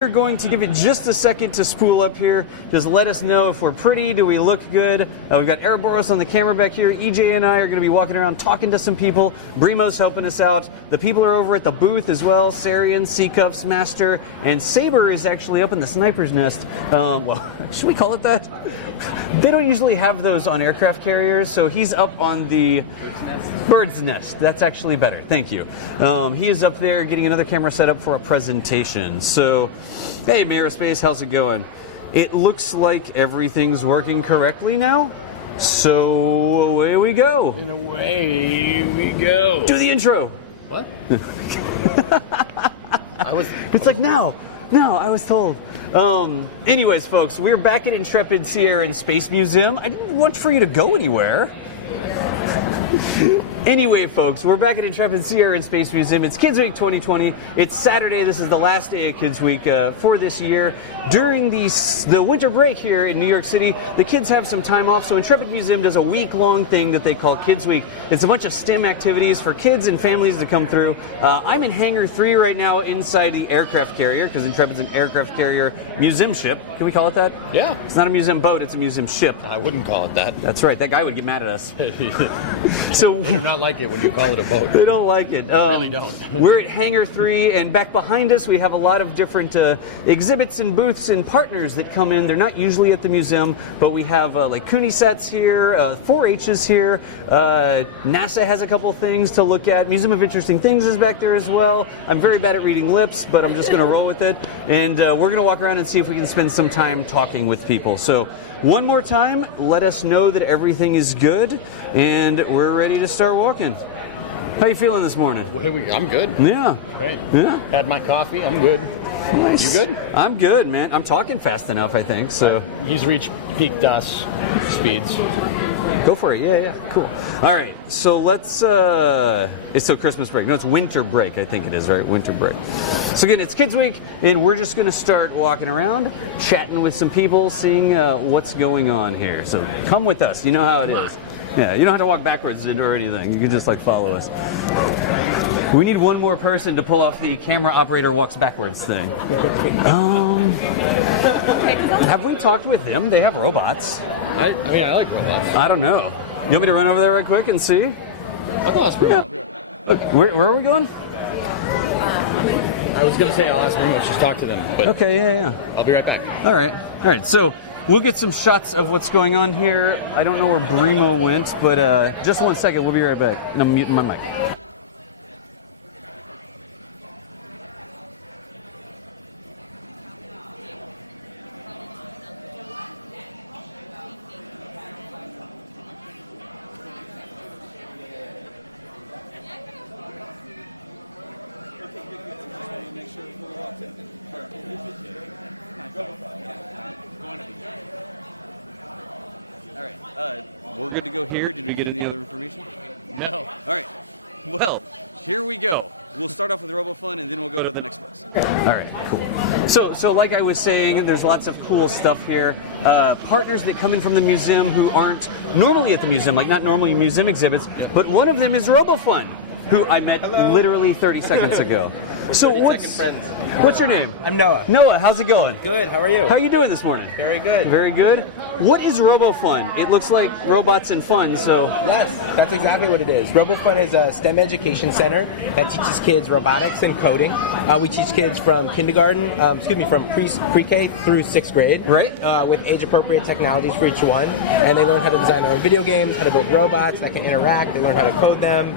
We're going to give it just a second to spool up here. Just let us know if we're pretty. Do we look good? We've got Ouroboros on the camera back here. EJ and I are going to be walking around talking to some people. Brimo's helping us out. The people are over at the booth as well. Sarian, Seacups, Master, and Saber is actually up in the sniper's nest. Well, should we call it that? They don't usually have those on aircraft carriers, so he's up on the bird's nest. That's actually better. Thank you. He is up there getting another camera set up for a presentation. So, hey, Mirror-Space, how's it going? It looks like everything's working correctly now. So away we go. And away we go. Do the intro. What? It's like now, I was told. Anyways, folks, we're back at Intrepid Sierra and Space Museum. I didn't want for you to go anywhere. Anyway, folks, we're back at Intrepid Sierra and Space Museum. It's Kidsweek 2020. It's Saturday. This is the last day of Kidsweek for this year. During the winter break here in New York City, the kids have some time off, so Intrepid Museum does a week-long thing that they call Kidsweek. It's a bunch of STEM activities for kids and families to come through. I'm in Hangar 3 right now inside the aircraft carrier, because Intrepid's an aircraft carrier museum ship. Can we call it that? Yeah. It's not a museum boat, it's a museum ship. I wouldn't call it that. That's right. That guy would get mad at us. So They do not like it when you call it a boat. They don't like it. They really don't. We're at Hangar 3, and back behind us we have a lot of different exhibits and booths and partners that come in. They're not usually at the museum, but we have like Cooney sets here, 4-H's here. NASA has a couple things to look at. Museum of Interesting Things is back there as well. I'm very bad at reading lips, but I'm just going to roll with it. And we're going to walk around and see if we can spend some time talking with people. So one more time, let us know that everything is good, and we're ready to start walking. How you feeling this morning? I'm good. Yeah. Great. Yeah. Had my coffee. I'm good. Nice. You good? I'm good, man. I'm talking fast enough, I think. So He's reached peak DOS speeds. go for it. Yeah, cool. All right, so let's. It's still Christmas break. No, it's winter break. I think it is, right? Winter break. So again, it's Kids Week, and we're just going to start walking around, chatting with some people, seeing what's going on here. So come with us. You know how it is. Yeah, you don't have to walk backwards or anything. You can just like follow us. We need one more person to pull off the camera operator walks backwards thing. Have we talked with them? They have robots. I mean, I like robots. I don't know. You want me to run over there right quick and see? I'll go ask Bruno. Look, where are we going? I was going to say I'll ask Bruno if she's talked to them, but Okay, yeah. I'll be right back. All right. So we'll get some shots of what's going on here. I don't know where Brimo went, but just 1 second. We'll be right back. And I'm muting my mic. Here we get in the other. No. Well, go. Go to the. All right, cool. So like I was saying, there's lots of cool stuff here. Partners that come in from the museum who aren't normally at the museum, like not normally museum exhibits, but one of them is RoboFun, who I met literally 30 seconds ago. So what's your name? I'm Noah. Noah, how's it going? Good, how are you? How are you doing this morning? Very good. Very good. What is RoboFun? It looks like robots and fun, so... Yes, that's exactly what it is. RoboFun is a STEM education center that teaches kids robotics and coding. We teach kids from kindergarten, from pre-K through 6th grade. Right. With age-appropriate technologies for each one. And they learn how to design their own video games, how to build robots that can interact, they learn how to code them.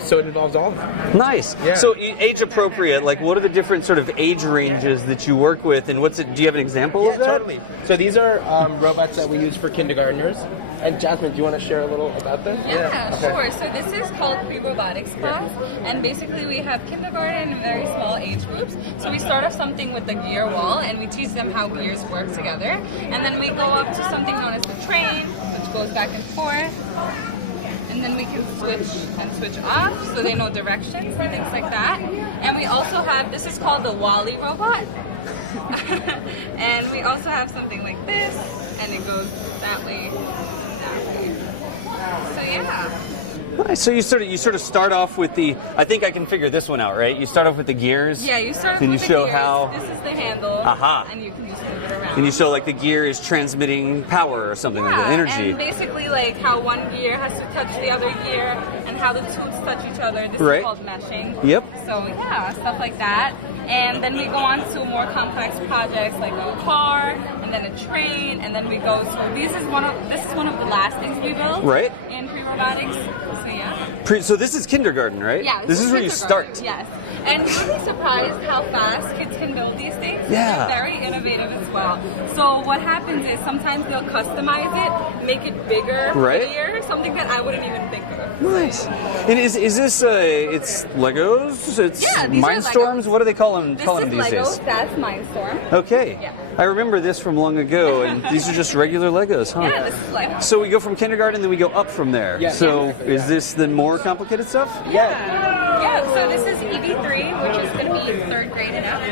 So it involves all of them. Nice. Yeah. So age-appropriate, like what are the different sort of age ranges that you work with, and what's it? Do you have an example of that? Totally. So these are robots that we use for kindergartners. And Jasmine, do you want to share a little about this? Yeah, sure. So this is called pre-robotics class, and basically we have kindergarten and very small age groups. So we start off something with the gear wall, and we teach them how gears work together, and then we go up to something known as the train, which goes back and forth. And then we can switch off so they know directions and things like that. And we also have, this is called the Wally robot. And we also have something like this, and it goes that way and that way. So yeah. Nice. So you sort of start off with the. I think I can figure this one out, right? You start off with the gears. Yeah, you start and with you the show gears. how. This is the handle. Aha. And you can just move it around. And you show like the gear is transmitting power or something like that, energy. And basically like how one gear has to touch the other gear and how the tubes touch each other. This Right. is called meshing. Yep. So yeah, stuff like that. And then we go on to more complex projects like a car and then a train, and then we go to this is one of the last things we built Right. in pre-robotics. So yeah. So this is kindergarten, right? Yeah, This is where you kindergarten, start. Yes. And you'll be surprised how fast kids can build these things. Yeah. They're very innovative as well. So what happens is sometimes they'll customize it, make it bigger, Right. prettier, something that I wouldn't even think of. Nice. And is this it's Legos? It's Yeah, these are Mindstorms. Legos. What do they call them? This Call is them these Legos, days? that's Mindstorm. Okay. Yeah. I remember this from long ago, and these are just regular Legos, huh? Yeah, this is Legos. So we go from kindergarten, then we go up from there. Yeah. So is this the more complicated stuff? Yeah, so this is EV3, which is going to be 3rd grade and up.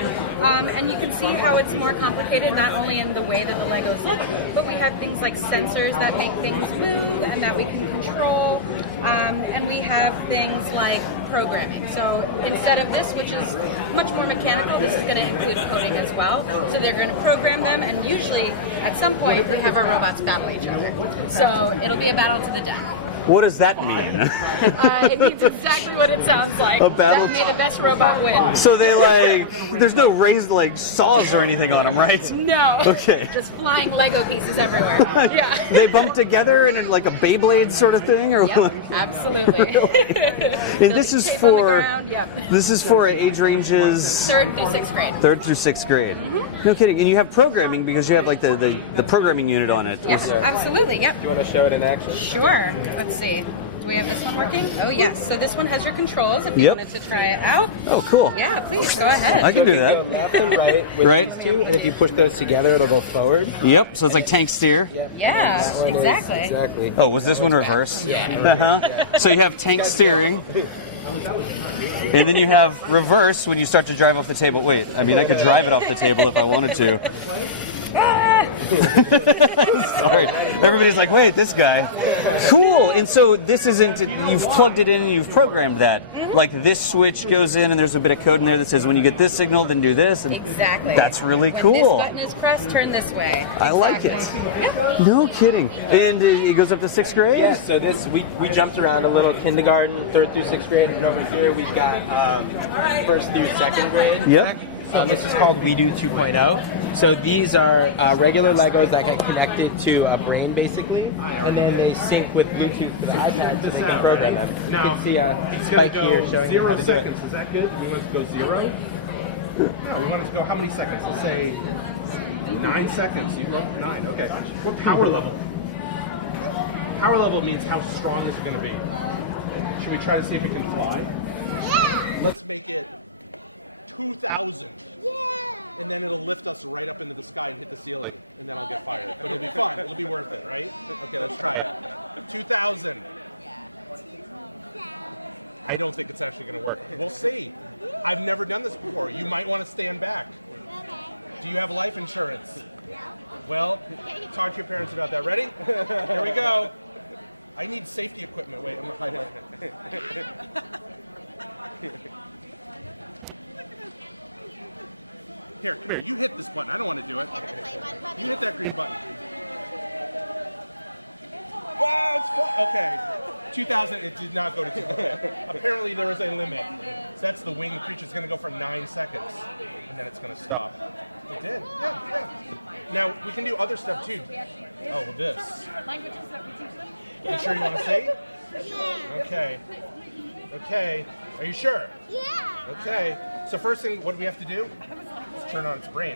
And you can see how it's more complicated, not only in the way that the Legos look, but we have things like sensors that make things move and that we can control. And we have things like programming. So instead of this, which is much more mechanical, this is going to include coding as well. So they're going to program them, and usually at some point we have our robots battle each other. So it'll be a battle to the death. What does that mean? It means exactly what it sounds like. A battle- May the best robot win. So they there's no raised like saws or anything on them, right? No. Okay. Just flying Lego pieces everywhere. Yeah. They bump together in like a Beyblade sort of thing, or Yep, what? absolutely. And this is Tape on the for ground, yep. this is for age ranges 3rd through 6th grade. 3rd through 6th grade. Mm-hmm. No kidding. And you have programming because you have like the programming unit on it. Yes, absolutely. Yep. Do you want to show it in action? Sure. Let's see. Do we have this one working? Oh yes. So this one has your controls. If you Yep. wanted to try it out. Oh, cool. Yeah, please go ahead. I can do Go that. left and right with Right. these two, and if you push those together, it'll go forward. Yep. So it's like tank steer. Yeah, That one is- exactly. Exactly. Oh, was this one reverse? Yeah. Uh-huh. So you have tank steering. And then you have reverse when you start to drive off the table. Wait, I mean, I could drive it off the table if I wanted to. Sorry. Everybody's like, wait, this guy. Cool. And so this isn't, you've plugged it in and you've programmed that. Like this switch goes in and there's a bit of code in there that says when you get this signal, then do this. And Exactly. That's really when cool. This button is pressed, turn this way. I like it. Exactly. Yep. No kidding. And it goes up to 6th grade? Yeah, so this we jumped around a little kindergarten, 3rd through 6th grade, and over here we've got 1st through 2nd grade. Yep. This is called We Do 2.0. So these are regular Legos that get connected to a brain, basically, and then they sync with Bluetooth to the iPad so they can program them. You can see a spike here showing you how 0 to do it. seconds. Is that good? We want it to go 0? No, we want it to go how many seconds? Let's say 9 seconds. You wrote 9. Okay. What power level? Power level means how strong is it going to be? Should we try to see if it can fly? Yeah. Let's.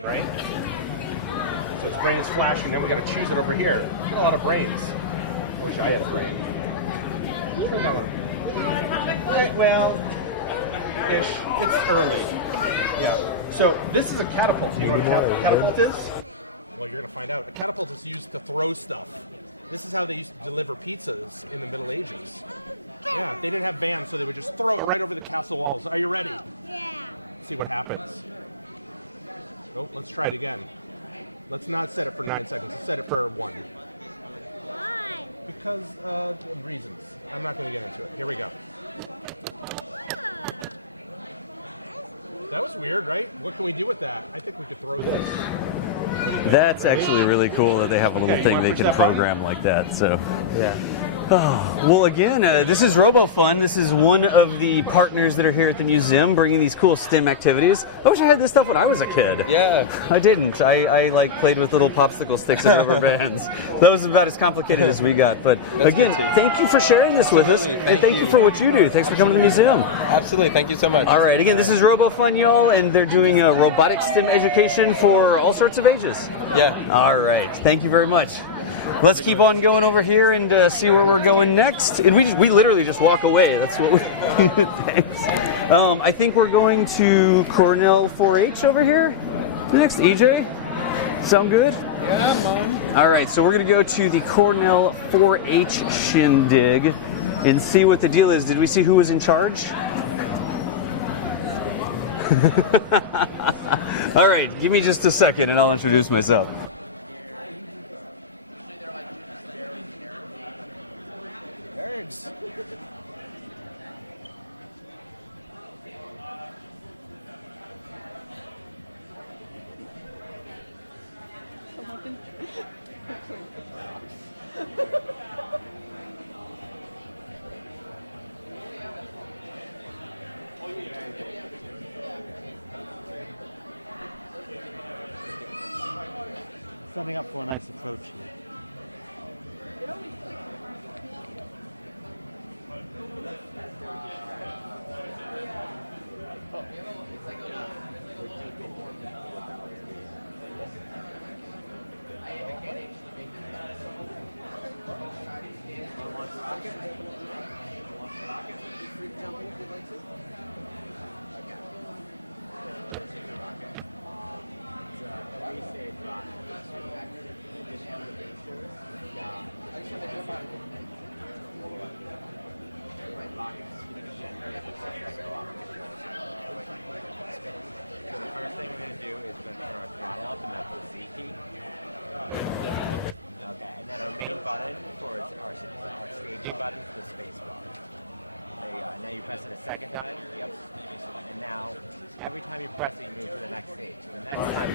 Right? So its brain is flashing, then we got to choose it over here. Got a lot of brains. Wish I had a brain. Try that one. Right, well, ish. It's early. Yeah. So this is a catapult. Do you know what a catapult is? What happened? That's actually really cool that they have a little thing they can program like that. So. Yeah. Oh, well, again, this is RoboFun. This is one of the partners that are here at the museum bringing these cool STEM activities. I wish I had this stuff when I was a kid. Yeah. I didn't. I like played with little popsicle sticks and rubber bands. That was about as complicated as we got. But again, thank you for sharing this with us, and thank you for what you do. Thanks for coming to the museum. Absolutely. Thank you so much. All right. Again, this is RoboFun, y'all, and they're doing a robotic STEM education for all sorts of ages. Yeah. All right. Thank you very much. Let's keep on going over here and see where we're going next. And we literally just walk away. That's what we Thanks. I think we're going to Cornell 4-H over here next. EJ? Sound good? Yeah, man. All right, so we're going to go to the Cornell 4-H shindig and see what the deal is. Did we see who was in charge? All right, give me just a second and I'll introduce myself.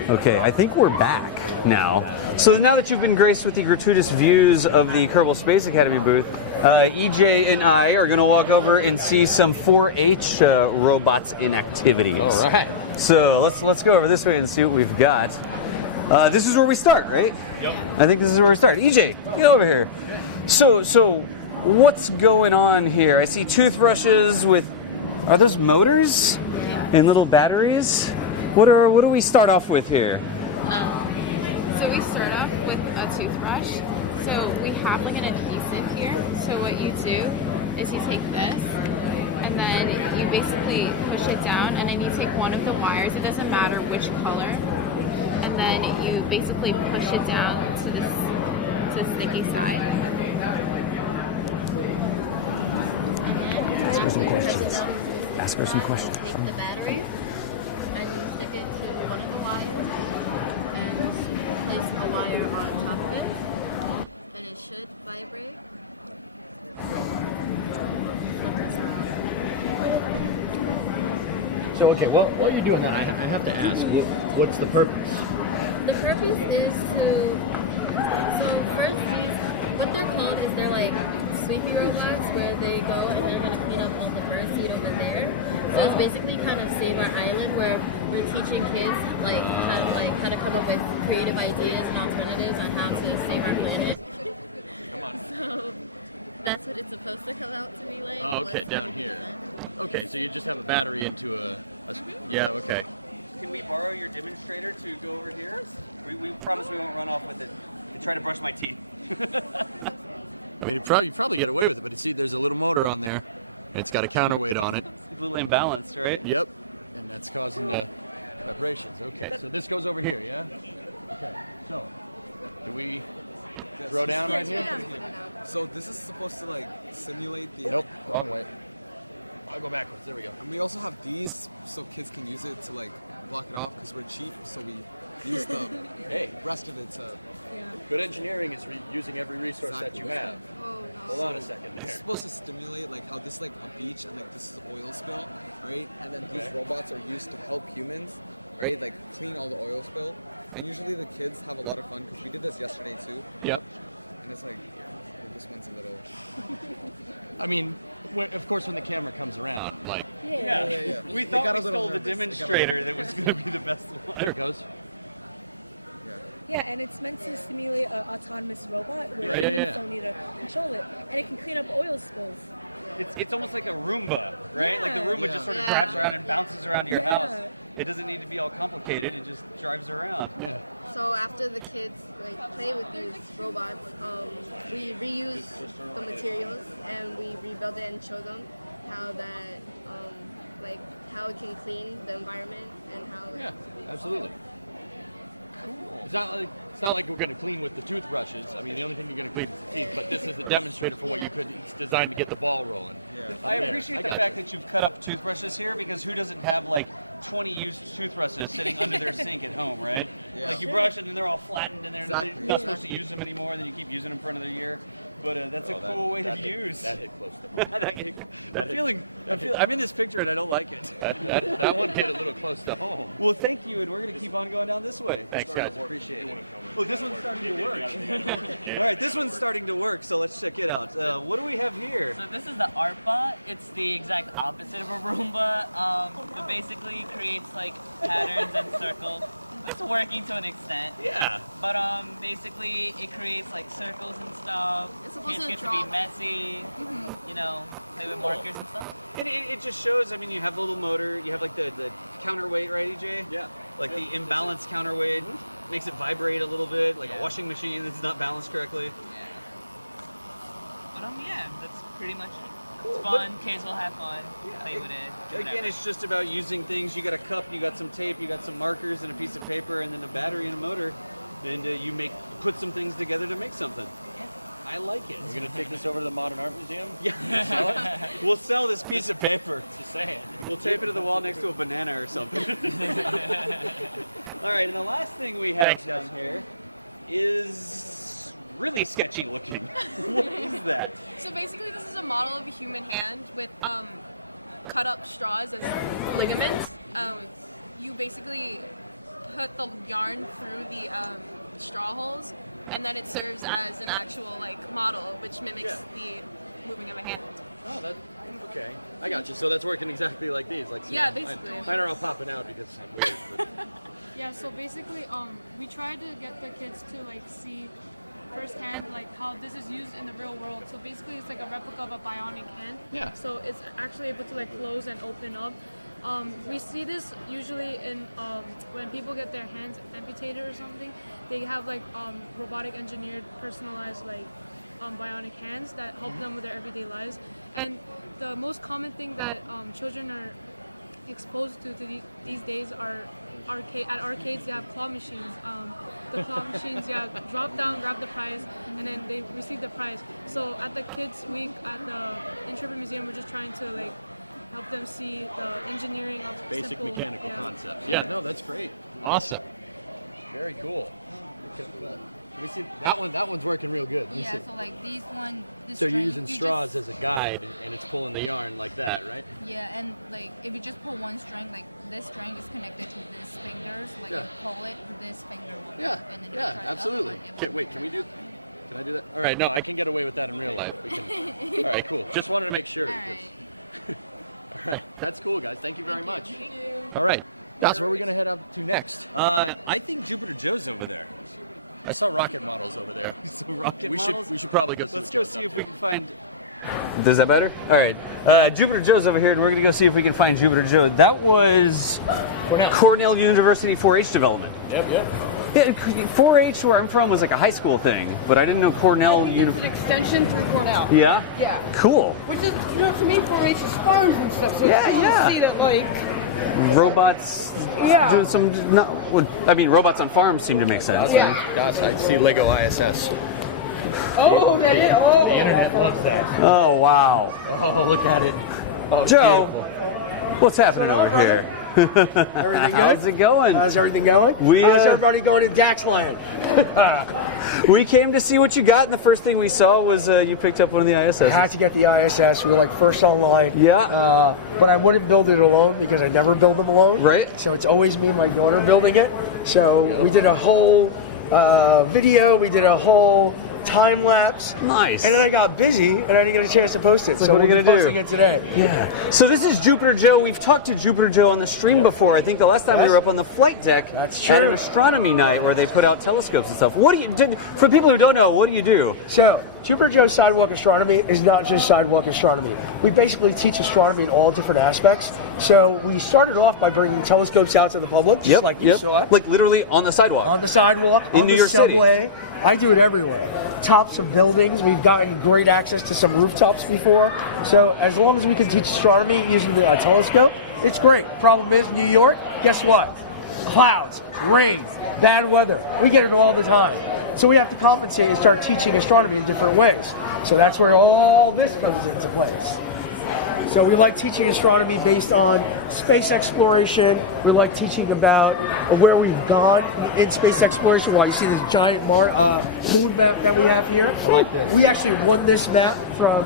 Okay, I think we're back now. So now that you've been graced with the gratuitous views of the Kerbal Space Academy booth, EJ and I are going to walk over and see some 4-H robots in activities. All right. So let's go over this way and see what we've got. This is where we start, right? Yep. I think this is where we start. EJ, get over here. So what's going on here? I see toothbrushes with, are those motors and little batteries? What do we start off with here? So we start off with a toothbrush. So we have like an adhesive here. So what you do is you take this and then you basically push it down and then you take one of the wires, it doesn't matter which color, and then you basically push it down to the sticky side. Ask her some questions. Ask her some questions. The battery, and stick it to one of the wires, and place a wire on top of it. So, okay, well, while you're doing that, I have to ask, what's the purpose? The purpose is to, so first, what they're called is they're like sweepy robots where they go and they're going to clean up all the bird seed over there. So it's basically kind of Save Our Island where we're teaching kids how to come up with creative ideas and alternatives on how to save our planet. Okay, yeah. Okay. Yeah, okay. I mean, try to get a booster on there. It's got a counterweight on it. In balance, right? Yep. Okay. Here. Yeah, yeah. Around your house, it's located. Oh, good. Yeah, good. Designed to get the like just I'm like that would get so. But thank God. Yeah. Thank you. Ligaments. Yeah. Yeah. Awesome. I right. No, I just make. All right. That's next. I talked there. Probably good. Does that better? All right. Jupiter Joe's over here, and we're going to go see if we can find Jupiter Joe. That was Cornell University 4-H development. Yep. Yeah, 4-H, where I'm from, was like a high school thing, but I didn't know Cornell It's University. an extension through Cornell. Yeah? Yeah. Cool. Which is, to me, 4-H is farms and stuff. So Yeah, it's cool yeah. to see that, like, Robots doing some. Robots on farms seem to make sense. yeah. Gosh, I see Lego ISS. Oh, that is. Oh. The internet loves that. Oh, wow. Oh, look at it. Oh, Joe, beautiful. what's happening over here? Everything How's good? it going? How's everything going? We, How's everybody going in Daxland? We came to see what you got, and the first thing we saw was you picked up one of the ISS. Had to get the ISS. We were like first online. Yeah. But I wouldn't build it alone because I never build them alone. Right. So it's always me and my daughter building it. So we did a whole video. We did a whole time lapse. Nice. And then I got busy, and I didn't get a chance to post it. Like, so what are you we'll gonna be posting do? it today. Yeah. So this is Jupiter Joe. We've talked to Jupiter Joe on the stream before. I think the last time we Yes. were up on the flight deck That's at an true. astronomy night where they put out telescopes and stuff. What do you do? For people who don't know, what do you do? So, Jupiter Joe's Sidewalk Astronomy is not just sidewalk astronomy. We basically teach astronomy in all different aspects. So, we started off by bringing telescopes out to the public, just like you saw. Like literally on the sidewalk. On the sidewalk, In on New the York City. subway. I do it everywhere. Tops of buildings. We've gotten great access to some rooftops before. So as long as we can teach astronomy using the telescope, it's great. Problem is, New York, guess what? Clouds, rain, bad weather. We get it all the time. So we have to compensate and start teaching astronomy in different ways. So that's where all this comes into place. So we like teaching astronomy based on space exploration. We like teaching about where we've gone in space exploration. While you see this giant moon map that we have here. I like this. We actually won this map from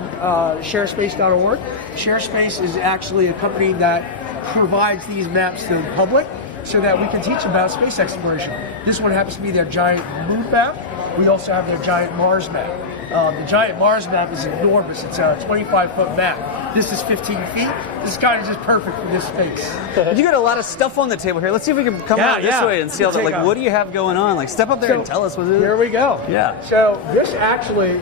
sharespace.org. Sharespace is actually a company that provides these maps to the public so that we can teach about space exploration. This one happens to be their giant moon map. We also have their giant Mars map. The giant Mars map is enormous. It's a 25-foot map. This is 15 feet. This is kind of just perfect for this space. You got a lot of stuff on the table here. Let's see if we can come out this way and see all that. Like, what do you have going on? Like, step up there and tell us what it is. Here we go. Yeah. So this actually,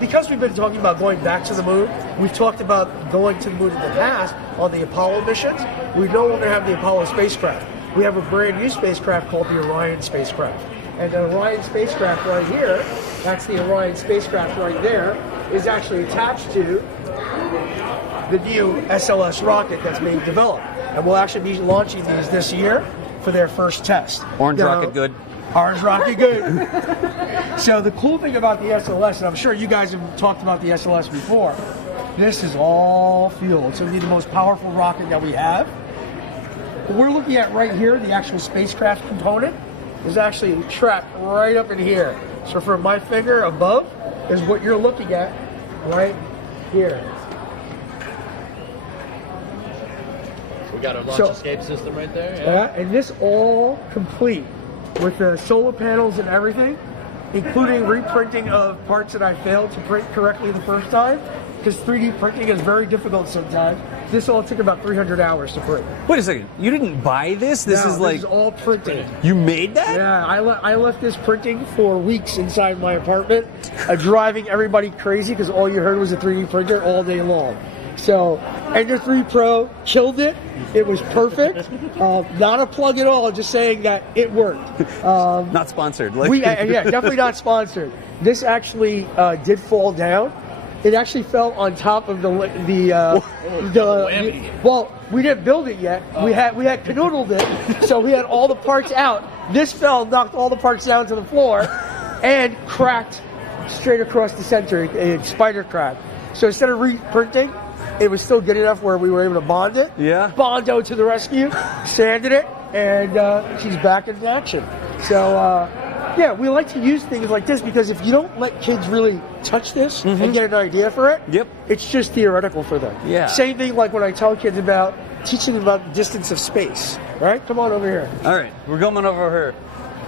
because we've been talking about going back to the moon, we've talked about going to the moon in the past on the Apollo missions. We no longer have the Apollo spacecraft. We have a brand new spacecraft called the Orion spacecraft. And the Orion spacecraft right here, that's the Orion spacecraft right there, is actually attached to the new SLS rocket that's being developed. And we'll actually be launching these this year for their first test. Orange rocket good. Orange rocket good. So the cool thing about the SLS, and I'm sure you guys have talked about the SLS before, this is all fuel. It's going to be the most powerful rocket that we have. What we're looking at right here, the actual spacecraft component, is actually trapped right up in here. So from my finger above is what you're looking at right here. We got our launch escape system right there. Yeah, and this all complete with the solar panels and everything, including reprinting of parts that I failed to print correctly the first time, because 3D printing is very difficult sometimes. This all took about 300 hours to print. Wait a second. You didn't buy this? This is like... This is all printed. You made that? Yeah, I left this printing for weeks inside my apartment, driving everybody crazy because all you heard was a 3D printer all day long. So, Ender 3 Pro killed it. It was perfect. Not a plug at all, just saying that it worked. Not sponsored. Like Yeah, definitely not sponsored. This actually did fall down. It actually fell on top of the well, we didn't build it yet. We had canoodled it, so we had all the parts out. This fell, knocked all the parts down to the floor, and cracked straight across the center. A spider crack. So instead of reprinting, it was still good enough where we were able to bond it. Yeah. Bondo to the rescue, sanded it, and she's back in action. So. Yeah, we like to use things like this because if you don't let kids really touch this and get an idea for it, it's just theoretical for them. Yeah. Same thing like when I tell kids about teaching them about the distance of space, right? Come on over here. All right, we're going over here.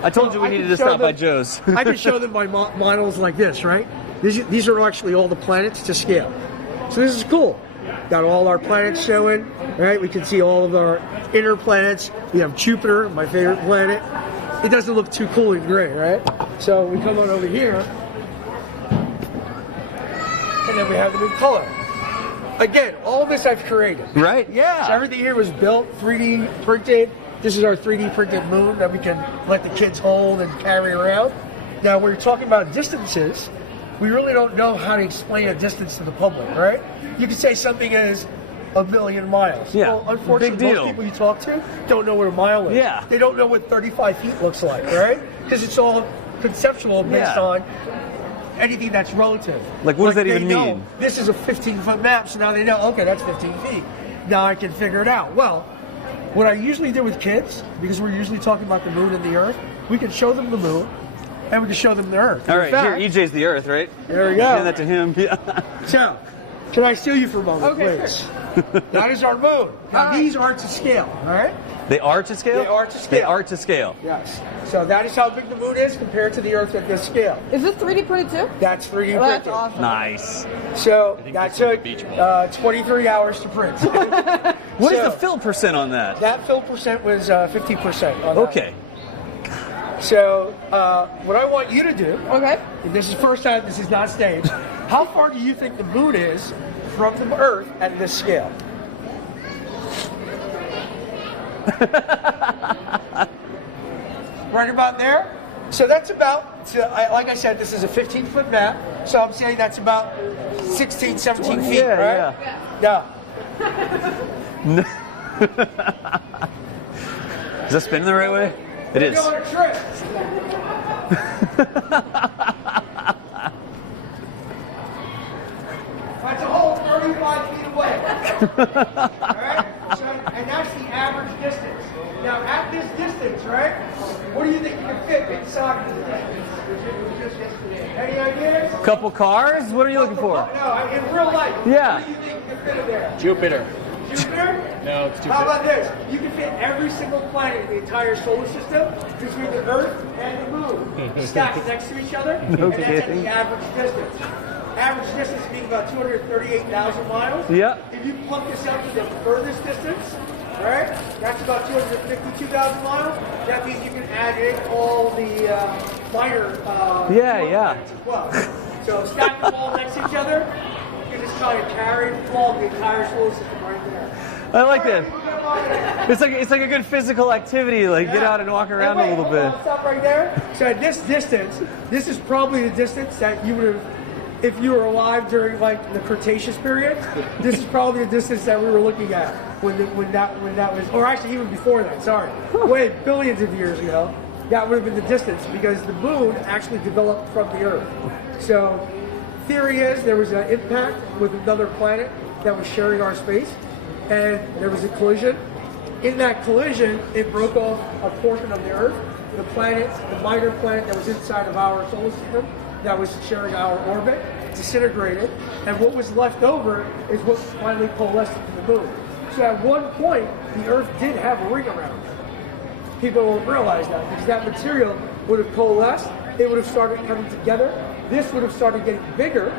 I told you we needed to stop by Joe's. I can show them my models like this, right? These are actually all the planets to scale. So this is cool. Got all our planets showing, right? We can see all of our inner planets. We have Jupiter, my favorite planet. It doesn't look too cool and gray, right? So we come on over here, and then we have the new color. Again, all of this I've created. Right, yeah. So everything here was built, 3D printed. This is our 3D printed moon that we can let the kids hold and carry around. Now, when you're talking about distances, we really don't know how to explain a distance to the public, right? You could say something is 1,000,000 miles. Yeah, Well, unfortunately, big deal. most people you talk to don't know what a mile is. Yeah. They don't know what 35 feet looks like, right? Because it's all conceptual based on anything that's relative. Like, what does that they even know mean? This is a 15-foot map, so now they know, okay, that's 15 feet. Now I can figure it out. Well, what I usually do with kids, because we're usually talking about the moon and the earth, we can show them the moon, and we can show them the earth. All In right, fact, here, EJ's the Earth, right? There we go. Hand that to him. Yeah. So, can I steal you for a moment, Okay, please? That is our moon. Now, these are to scale, all right? They are to scale? They are to scale. They are to scale. Yes. So that is how big the moon is compared to the Earth at this scale. Is this 3D printed too? That's 3D Oh, that's printed. awesome. Nice. So think that this is the took beach ball. 23 hours to print. What is So- the fill percent on that? That fill percent was 50% on that. Okay. So what I want you to do, Okay. and this is first time, this is not staged, how far do you think the moon is from the Earth at this scale? Right about there. So that's about, like I said, this is a 15-foot map. So I'm saying that's about 16, 17 feet, Yeah, right? Yeah. Is that spinning the right way? It is. We're doing a trip. That's a whole 35 feet away. Alright? So, and that's the average distance. Now, at this distance, right, what do you think you can fit inside of this distance? Any ideas? Couple cars? What are you looking for? No, in real life. Yeah. What do you think you can fit in there? Jupiter. Jupiter? No, it's too How big. about this? You can fit every single planet in the entire solar system between the Earth and the Moon, stacked next to each other, No and that's at kidding. the average distance. Average distance being about 238,000 miles. Yeah. If you plug this out to the furthest distance, all right, that's about 252,000 miles. That means you can add in all the minor Yeah, dwarf yeah. planets as well. So stack them all next to each other. You can just kind of carry and plug the entire solar system right there. I like that. It's like a good physical activity. Like get out and walk around a little bit. Stop right there. So at this distance, this is probably the distance that you would have, if you were alive during like the Cretaceous period. This is probably the distance that we were looking at when that was, or actually even before that. Sorry, way billions of years ago. That would have been the distance because the moon actually developed from the Earth. So theory is there was an impact with another planet that was sharing our space, and there was a collision. In that collision, it broke off a portion of the Earth, the planet, the minor planet that was inside of our solar system, that was sharing our orbit, disintegrated, and what was left over is what finally coalesced into the moon. So at one point, the Earth did have a ring around it. People won't realize that because that material would have coalesced, it would have started coming together, this would have started getting bigger,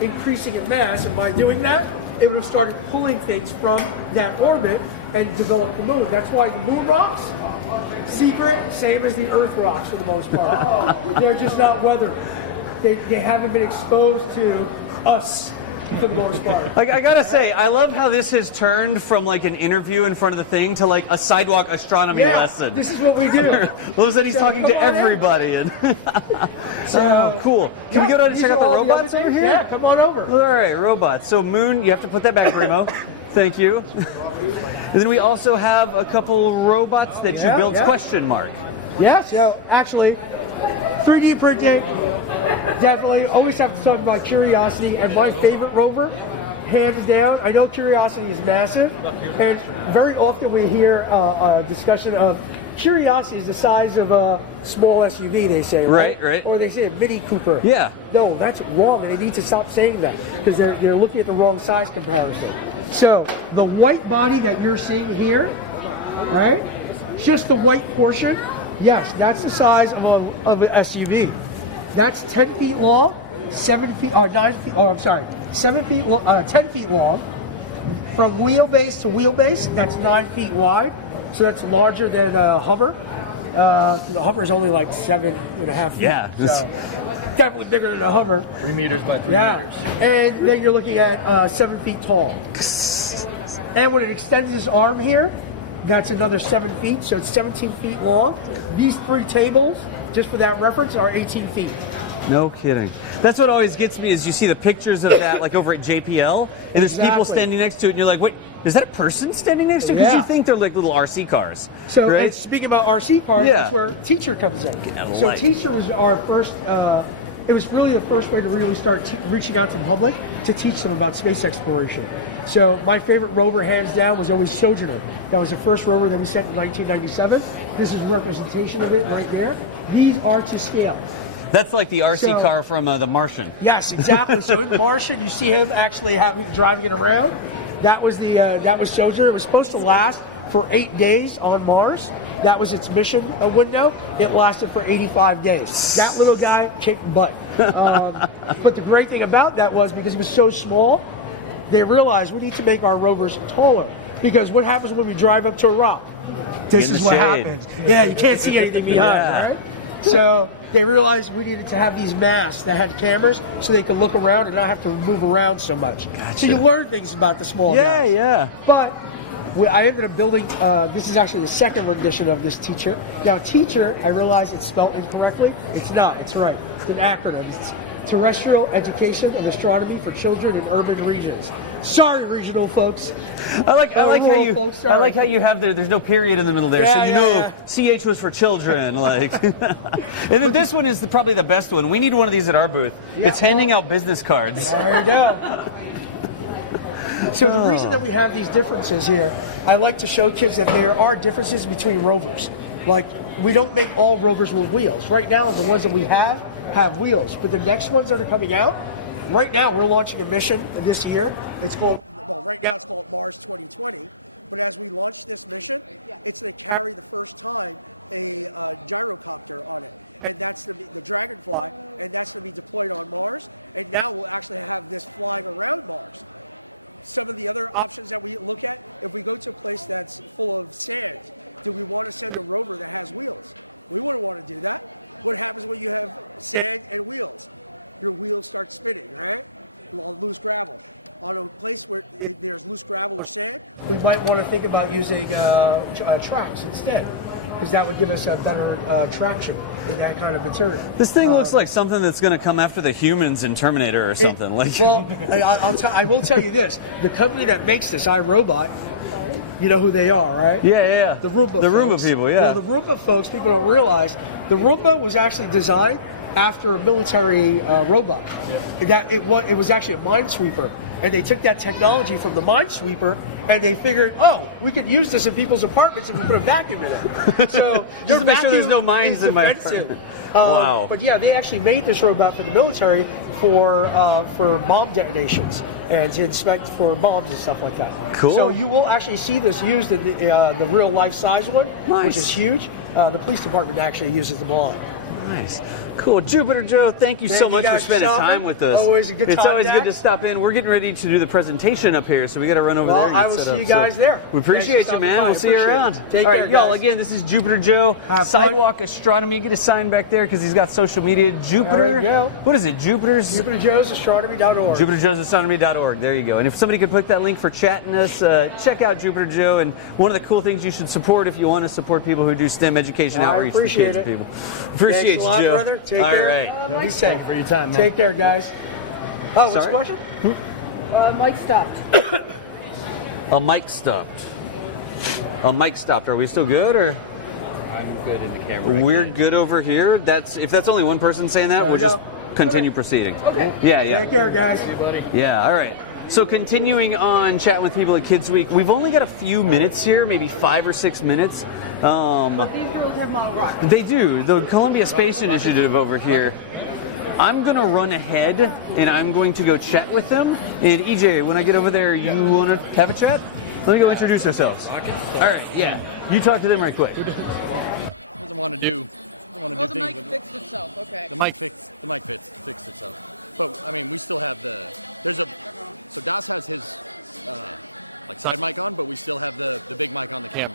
increasing in mass, and by doing that, it would have started pulling things from that orbit and developed the moon. That's why the moon rocks, secret, same as the Earth rocks for the most part. They're just not weathered. They haven't been exposed to us for the most part. Like I gotta say, I love how this has turned from like an interview in front of the thing to like a sidewalk astronomy lesson. This is what we do. All of a sudden he's So, talking come to on in. everybody. And So, oh, cool. Can we go down and these check are out the all robots other over things. here? Yeah, come on over. All right, robots. So Moon, you have to put that back, Brimo. Thank you. And then we also have a couple robots that you built question mark. Yeah, so actually, 3D printing, definitely. Always have to talk about Curiosity and my favorite rover, hands down. I know Curiosity is massive, and very often we hear a discussion of Curiosity is the size of a small SUV, they say, right? Right. Or they say a Mini Cooper. Yeah. No, that's wrong, and they need to stop saying that because they're looking at the wrong size comparison. So the white body that you're seeing here, right? Just the white portion. Yes, that's the size of an SUV. That's 10 feet long, 7 feet, or 9 feet. Oh, I'm sorry, 7 feet, 10 feet long. From wheelbase to wheelbase, that's 9 feet wide. So that's larger than a Hummer. The Hummer is only like 7.5 feet. Yeah. So definitely bigger than a Hummer. 3 meters by 3 Yeah, meters. and then you're looking at 7 feet tall. And when it extends its arm here, that's another 7 feet, so it's 17 feet long. These 3 tables, just for that reference, are 18 feet. No kidding. That's what always gets me is you see the pictures of that like over at JPL, and there's people Exactly. standing next to it, and you're like, wait, is that a person standing next to it? Because Yeah. you think they're like little RC cars. So right? and speaking about RC cars, Yeah. that's where Teacher comes in. out of So light. Teacher was our first, it was really the first way to really start reaching out to the public to teach them about space exploration. So my favorite rover, hands down, was always Sojourner. That was the first rover that we sent in 1997. This is a representation of it right there. These are to scale. That's like the RC So- car from The Martian. Yes, exactly. So in Martian, you see him actually driving it around. That was Sojourner. It was supposed to last for 8 days on Mars. That was its mission window. It lasted for 85 days. That little guy kicked butt. But the great thing about that was because it was so small, they realized we need to make our rovers taller. Because what happens when we drive up to a rock? This is what happens. Yeah, you can't see anything behind, right? So they realized we needed to have these masks that had cameras so they could look around and not have to move around so much. Gotcha. So you learn things about the small guys. Yeah. But I ended up building, this is actually the second rendition of this teacher. Now, teacher, I realize it's spelled incorrectly. It's not, it's right. It's an acronym. It's Terrestrial Education of Astronomy for Children in Urban Regions. Sorry, regional folks. I like how you have there's no period in the middle there, so you know CH was for children. Like, and then this one is probably the best one. We need one of these at our booth. It's handing out business cards. There you go. So the reason that we have these differences here, I like to show kids that there are differences between rovers. Like, we don't make all rovers with wheels. Right now, the ones that we have wheels, but the next ones that are coming out, right now we're launching a mission this year. It's called we might want to think about using tracks instead, because that would give us a better traction in that kind of material. This thing looks like something that's going to come after the humans in Terminator or something. Well, I will tell you this: the company that makes this, iRobot, you know who they are, right? Yeah. The Roomba. Roomba people, yeah. Well, the Roomba folks, people don't realize, the Roomba was actually designed after a military robot. It was actually a minesweeper. And they took that technology from the minesweeper and they figured, we could use this in people's apartments if we put a vacuum in it. So just make sure there's no mines in my apartment. Wow. But yeah, they actually made this robot for the military for bomb detonations and to inspect for bombs and stuff like that. Cool. So you will actually see this used in the real life size one, which is huge. The police department actually uses them all. Nice. Cool. Jupiter Joe, thank you so much for spending time with us. Always a good time. It's always good to stop in. We're getting ready to do the presentation up here, so we got to run over there and get set up. I will see you guys there. We appreciate you, man. We'll see you around. Take care, y'all. guys. Again, this is Jupiter Joe, Sidewalk Astronomy. Get a sign back there because he's got social media. Jupiter. What is it? JupiterJoesAstronomy.org. JupiterJoesAstronomy.org. There you go. And if somebody could put that link for chatting us, check out Jupiter Joe. And one of the cool things you should support if you want to support people who do STEM education outreach to kids and people. Appreciate you, Joe. Brother. Take care. All right. Thank you for your time, man. Take care, guys. Oh, what's the question? Mike stopped. A mic stopped. A mic stopped. Are we still good, or? I'm good in the camera. We're good over here. If that's only one person saying that, we'll just continue proceeding. Okay. Yeah. Take care, guys. See you, buddy. Yeah. All right. So continuing on chatting with people at Kidsweek, we've only got a few minutes here, maybe 5 or 6 minutes. But these girls have model rockets. They do. The Columbia Space Initiative over here. I'm going to run ahead, and I'm going to go chat with them. And EJ, when I get over there, you want to have a chat? Let me go introduce ourselves. All right, yeah. You talk to them right quick. Mike. Yeah.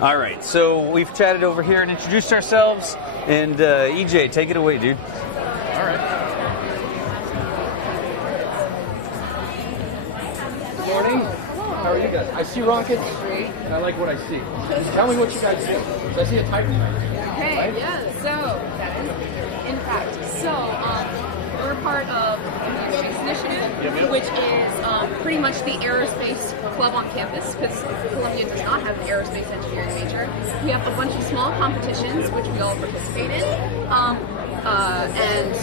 All right, so we've chatted over here and introduced ourselves. And EJ, take it away, dude. All right. Good morning. How are you guys? I see rockets, and I like what I see. Tell me what you guys do. I see a Titan. Okay, Right? yeah. So, in fact, we're part of the Space Initiative, which is pretty much the aerospace club on campus, because Columbia does not have an aerospace engineering major. We have a bunch of small competitions, which we all participate in, and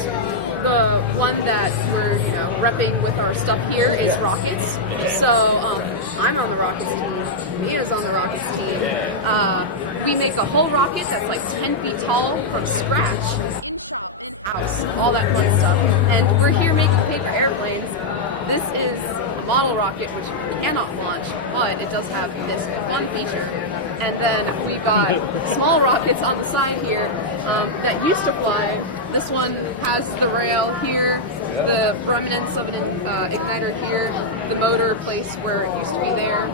the one that we're repping with our stuff here is rockets. So I'm on the rockets team. Mia's on the rockets team. We make a whole rocket that's like 10 feet tall from scratch. All that fun stuff. And we're here making paper airplanes. This is a model rocket, which cannot launch, but it does have this one feature. And then we've got small rockets on the side here that used to fly. This one has the rail here, the remnants of an igniter here, the motor place where it used to be there.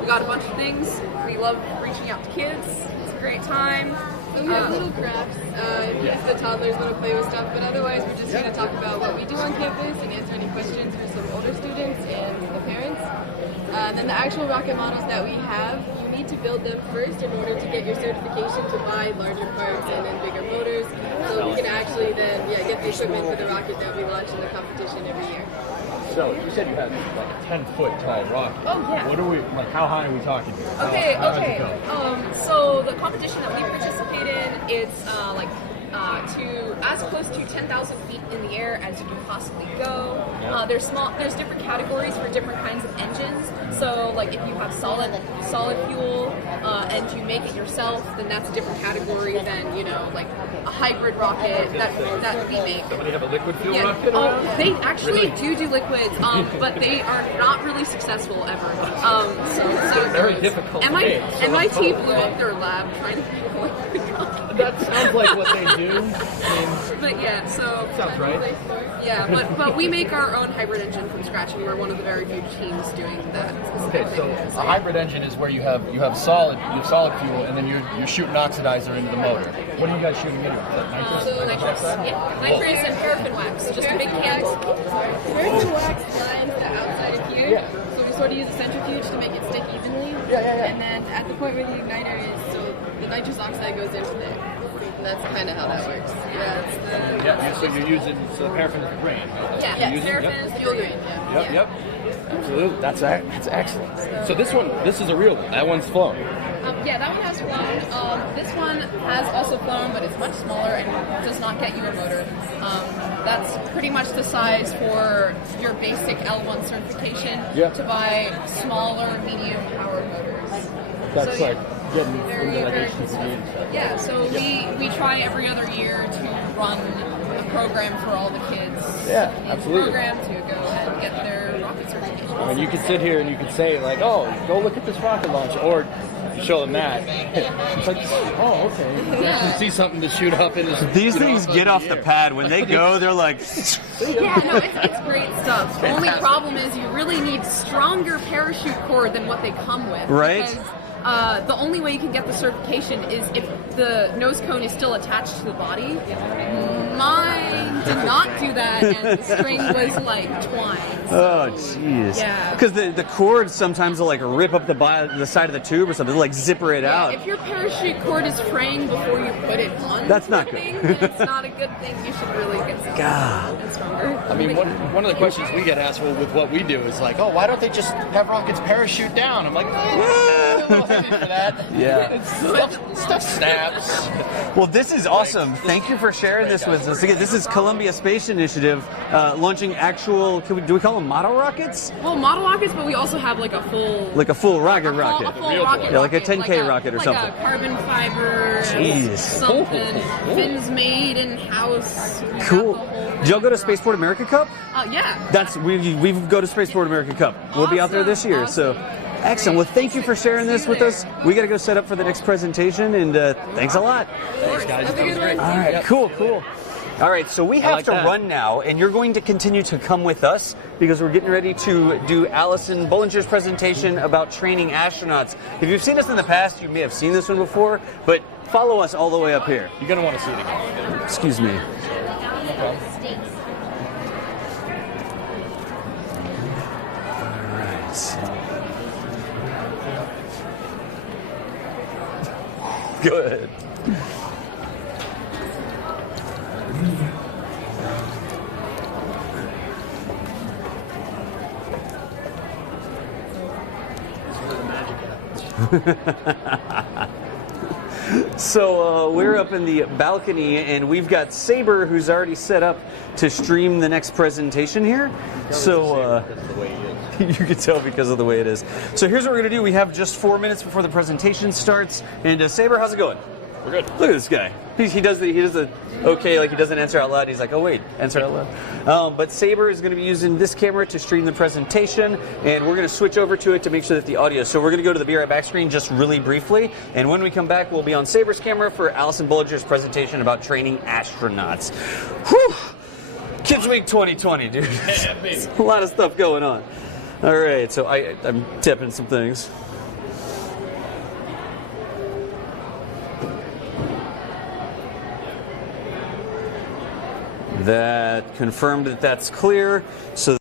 We got a bunch of things. We love reaching out to kids. It's a great time. So we have little crafts in case the toddlers want to play with stuff, but otherwise we're just here to talk about what we do on campus and answer any questions for some older students and the parents. Then the actual rocket models that we have, you need to build them first in order to get your certification to buy larger parts and then bigger motors. So we can actually then get the equipment for the rocket that we launch in the competition every year. So you said you had like a 10-foot tall rocket. Oh yeah. What are we like? How high are we talking here? Okay. How does it go? So the competition that we participate in, it's to as close to 10,000 feet in the air as you can possibly go. There's different categories for different kinds of engines. So like if you have solid fuel and you make it yourself, then that's a different category than like a hybrid rocket that we make. Somebody have a liquid fuel rocket? They actually do liquids, but they are not really successful ever. So very difficult. MIT blew up their lab trying to make a liquid rocket. That sounds like what they do. But yeah, so sounds right. Yeah, but we make our own hybrid engine from scratch, and we're one of the very few teams doing that. Okay, so a hybrid engine is where you have solid fuel, and then you're shooting oxidizer into the motor. What are you guys shooting into? Nitrous, nitrous and paraffin wax, just big cans. Paraffin wax lines the outside of here. Yeah. So we sort of use a centrifuge to make it stick evenly. Yeah. And then at the point where the igniter is, so the nitrous oxide goes into there. That's kind of how that works. So you're using the paraffin is the grain. Yeah, paraffin is fuel grain. Yep. Absolutely. That's excellent. So this is a real one. That one's flown. Yeah, that one has flown. This one has also flown, but it's much smaller and does not get you a motor. That's pretty much the size for your basic L1 certification to buy smaller, medium power motors. That's so, getting very, into very HTTP and stuff. Yeah, so we try every other year to run a program for all the kids. Yeah, absolutely. Program to go and get their rocket certification. I mean, you could sit here and you could say like, "Oh, go look at this rocket launcher," or you show them that. It's like, "Oh, okay." Yeah. You see something to shoot up in this. These things get off the pad. When they go, they're like... Yeah, no, it's great stuff. The only problem is you really need stronger parachute cord than what they come with. Right. Because the only way you can get the certification is if the nose cone is still attached to the body. Mine did not do that, and the string was like twine. Oh, jeez. Yeah. Because the cords sometimes will like rip up the side of the tube or something, they'll like zipper it out. If your parachute cord is fraying before you put it on, that's not good. It's not a good thing. You should really get some stronger. I mean, one of the questions we get asked with what we do is like, "Oh, why don't they just have rockets parachute down?" I'm like, a little heavy for that. Yeah. Stuff snaps. Well, this is awesome. Thank you for sharing this with us. Again, this is Columbia Space Initiative launching actual, do we call them model rockets? Well, model rockets, but we also have like a full... Like a full rocket. A full rocket. Yeah, like a 10K rocket or something. Like a carbon fiber. Jeez. Something. Fins made in-house. Cool. Did y'all go to Spaceport America Cup? Yeah. We go to Spaceport America Cup. We'll be out there this year. So, excellent. Well, thank you for sharing this with us. We got to go set up for the next presentation, and thanks a lot. Thanks, guys. Have a good one. All right, cool. All right, so we have to run now, and you're going to continue to come with us because we're getting ready to do Allison Bollinger's presentation about training astronauts. If you've seen us in the past, you may have seen this one before, but follow us all the way up here. You're going to want to see it again. Excuse me. Good. So we're up in the balcony, and we've got Saber, who's already set up to stream the next presentation here. So you can tell because of the way it is. So here's what we're going to do. We have just 4 minutes before the presentation starts. And Saber, how's it going? We're good. Look at this guy. He does the okay, like he doesn't answer out loud. He's like, oh wait, answer out loud. But Saber is going to be using this camera to stream the presentation, and we're going to switch over to it to make sure that the audio. So we're going to go to the Be Right Back screen just really briefly, and when we come back, we'll be on Saber's camera for Allison Bullinger's presentation about training astronauts. Whew! Kidsweek 2020, dude. A lot of stuff going on. All right, so I'm tipping some things. That confirmed that that's clear. So